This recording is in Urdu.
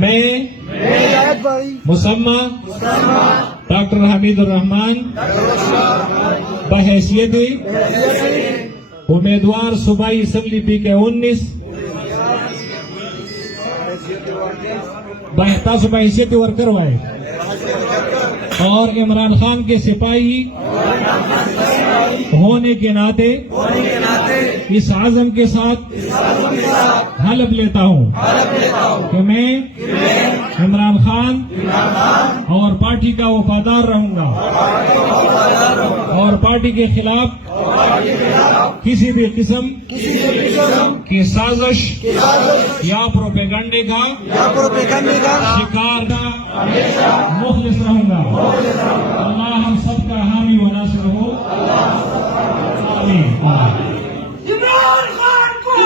میں مسمى ڈاکٹر حمید الرحمان بحیثیت امیدوار صوبائی اسمبلی پی کے 19 بحیثیت ورکر ہوئے اور عمران خان کے سپاہی ہونے کے ناطے اس عزم کے ساتھ حلف لیتا ہوں کہ میں عمران خان اور پارٹی کا وفادار رہوں گا اور پارٹی کے خلاف کسی بھی قسم کی سازش یا پروپیگنڈے کا شکار کا مخلص رہوں گا. اللہ ہم سب کا حامی و ناصر ہو. آمین. عمران خان کو